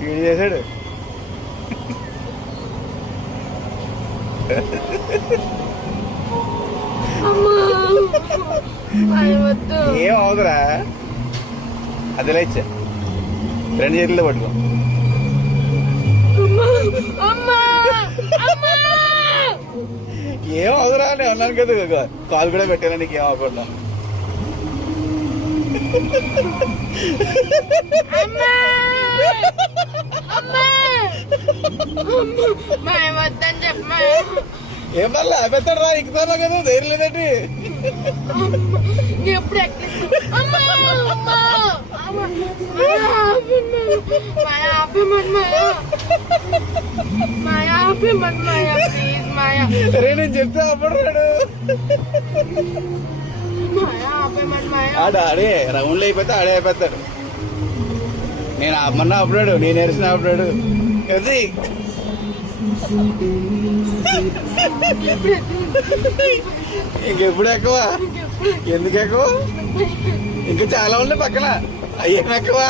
వీడు చేశాడు. ఏం అవదురా, అదిలా ఇచ్చా, రెండు చేతులతో పట్టుకో. ఏం అవదురా నేను అన్నాను కదా, కాలు కూడా పెట్టాను నీకు, ఏం అవ్వకుండా. ఏం పర్లే పెద్దాడు రా, ఎక్కుతారా కదా, ధైర్యం లేదండి. ఎప్పుడు అరే నేను చెప్తే అప్పుడు రాడు. ఆడే రౌండ్లు అయిపోతే ఆడే అయిపోతాడు. నేను ఆపమన్నా ఆపుడాడు, నేను ఎరిసిన ఆపుడాడు. అది ఇంకెప్పుడు ఎక్కువ, ఎందుకు ఎక్కువ, ఇంకా చాలా ఉన్నాయి పక్కన, అయ్యేం ఎక్కువ.